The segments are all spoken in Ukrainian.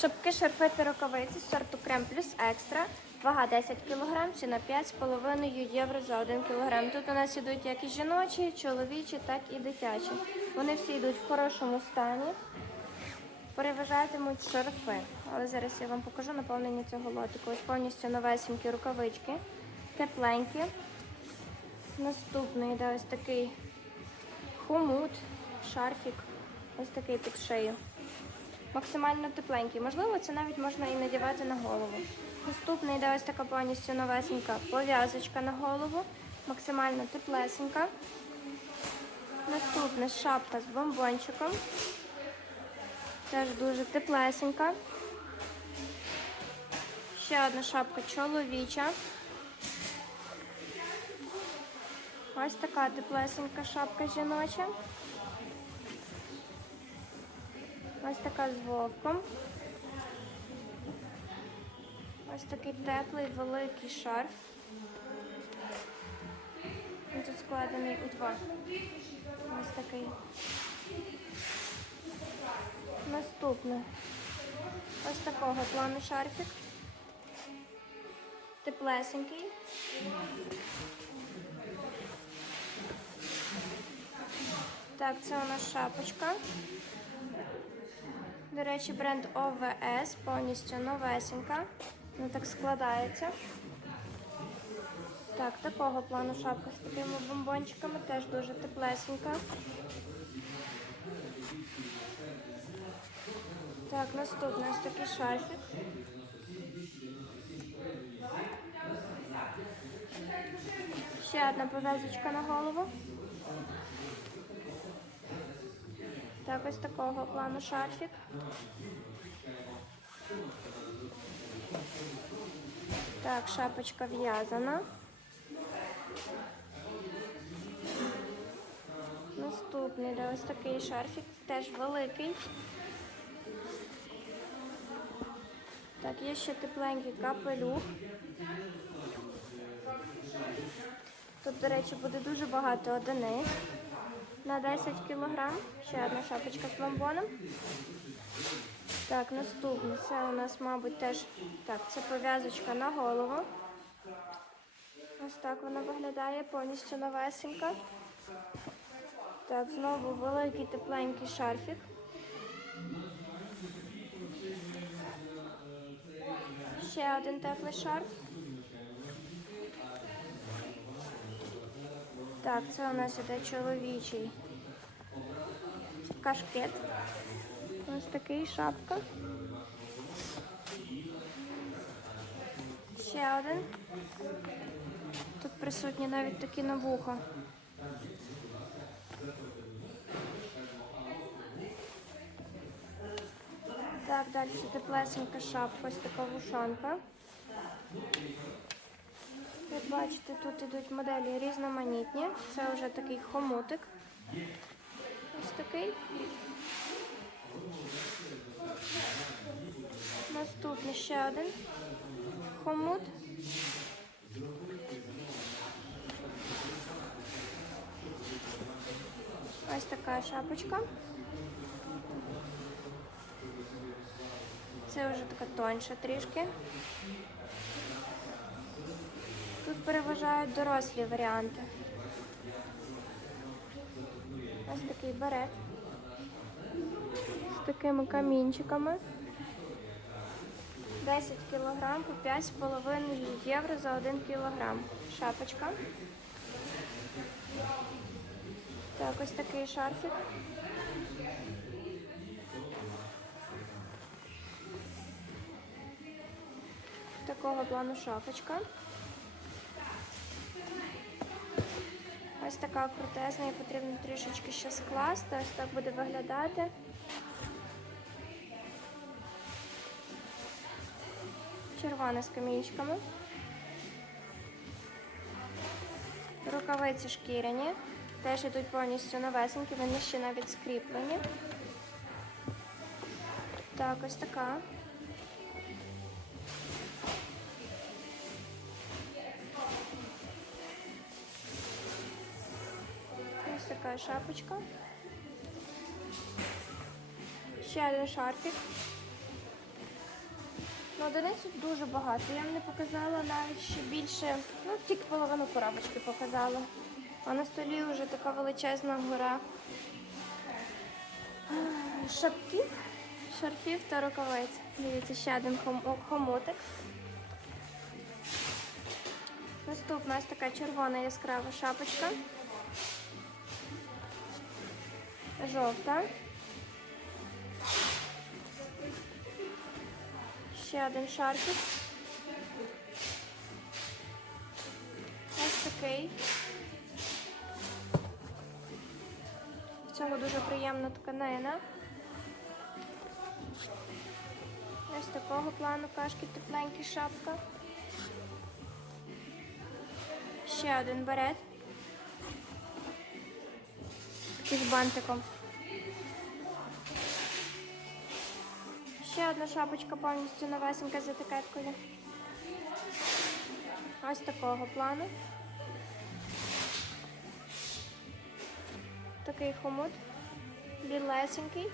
Шапки, шарфети, рукавиці з сорту Крем плюс екстра. Вага 10 кг, ціна 5,5 євро за 1 кг. Тут у нас ідуть як і жіночі, чоловічі, так і дитячі. Вони всі йдуть в хорошому стані. Переважатимуть шарфи. Але зараз я вам покажу наповнення цього лотику. Ось повністю новесенькі рукавички, тепленькі. Наступний йде ось такий хомут, шарфік, ось такий під шию. Максимально тепленький. Можливо, це навіть можна і надівати на голову. Наступний йде ось така повністю новесенька пов'язочка на голову, максимально теплесенька. Наступна шапка з бомбончиком. Теж дуже теплесенька. Ще одна шапка чоловіча. Ось така теплесенька шапка жіноча. Ось така з вовком. Ось такий теплий великий шарф. Він тут складений у два. Ось такий. Наступне. Ось такого плану шарфік. Теплесенький. Так, це у нас шапочка. До речі, бренд ОВС повністю новесенька. Вона так складається. Так, такого плану шапка з такими бомбончиками, теж дуже теплесенька. Так, наступний ось такий шарфік. Ще одна пов'язочка на голову. Так, ось такого плану шарфік. Так, шапочка в'язана. Наступний, де ось такий шарфік, теж великий. Так, є ще тепленький капелюх. Тут, до речі, буде дуже багато одиниць на 10 кг. Ще одна шапочка з бомбоном. Так, наступне. Це у нас, мабуть, теж так, це пов'язочка на голову. Ось так вона виглядає, повністю новесенька. Так, знову великий тепленький шарфік. Ще один теплий шарф. Так, це у нас іде чоловічий кашкет. Ось такий шапка. Ще один. Тут присутні навіть такі на вуха. Так, далі теплесенька шапка, ось така вушанка. Бачите, тут йдуть моделі різноманітні. Це вже такий хомутик. Ось такий. Наступний ще один хомут. Ось така шапочка. Це вже така тоньша трішки. Тут переважають дорослі варіанти. Ось такий берет з такими камінчиками. 10 кг по 5,5 євро за 1 кг. Шапочка. Так, ось такий шарфік. Такого плану шапочка. Ось така крутезна, її потрібно трішечки ще скласти. Ось так буде виглядати. Червона з камінчиками. Рукавиці шкіряні. Теж йдуть повністю новесенькі, вони ще навіть скріплені. Так, ось така. Ось така шапочка. Ще один шарфік. одиницю дуже багато. Я вам не показала навіть ще більше, ну тільки половину коробочки показала. А на столі вже така величезна гора шапків, шарфів та рукавиць. Дивіться, ще один хом- хомутик. Наступна ось така червона яскрава шапочка. Жовта. Ще один шарфик. Ось такий. В цьому дуже приємна тканина. Ось такого плану кашки тепленькі шапка. Ще один берет. Такий з бантиком. Ще одна шапочка повністю новесенька з етикеткою. Ось такого плану. Такий хомут. Білесенький.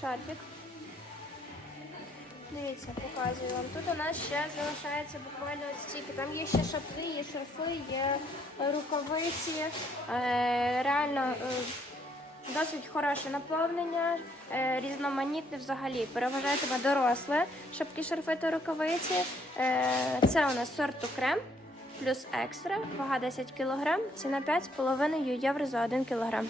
Шарфік. Дивіться, показую вам. Тут у нас ще залишається буквально стільки. Там є ще шапки, є шарфи, є рукавиці. Е, реально е, досить хороше наповнення, е, різноманітне взагалі. Переважає тебе доросле, шапки, шарфи та рукавиці. Це у нас сорту крем. Плюс екстра, вага 10 кг, ціна 5,5 євро за 1 кг.